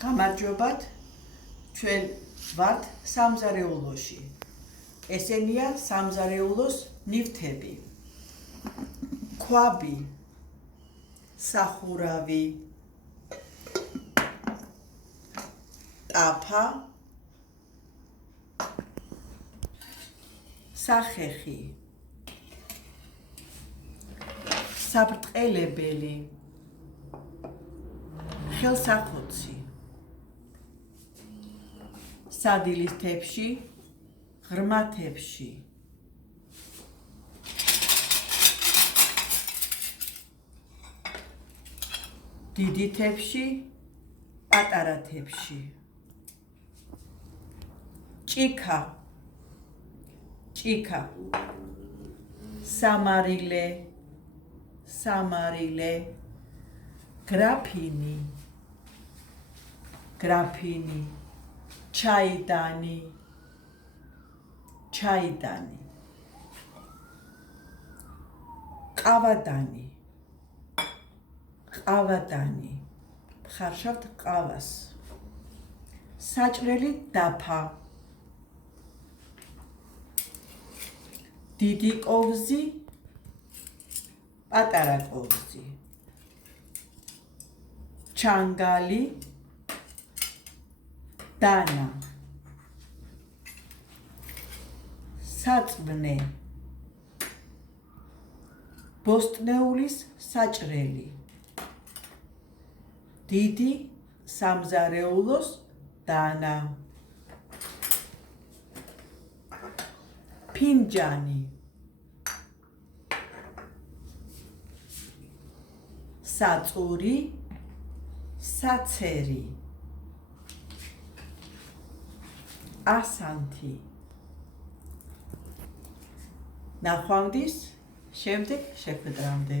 გამარჯობათ, ჩვენ ვართ სამზარეულოში. ესენია სამზარეულოს ნივთები. ქვაბი, სახურავი, ტაფა, სახეხი, საბრტყელებელი, ხელსახოცი, სადილის თებში, ღრმა თებში, დიდი თებში, პატარა თებში, ჭიქა, სამარილე, გრაფინი, ჩაიდანი, ყავადანი, ხარშავთ ყავას, საჭრელი დაფა, დიდი კოვზი, პატარა კოვზი, ჩანგალი, დანა, საწვნე, ბოსტნეულის საჭრელი, დიდი სამზარეულოს დანა, ფინჯანი, საწური, საცერი, ასანთი. ნახვამდის შემდეგ შეხვედრამდე.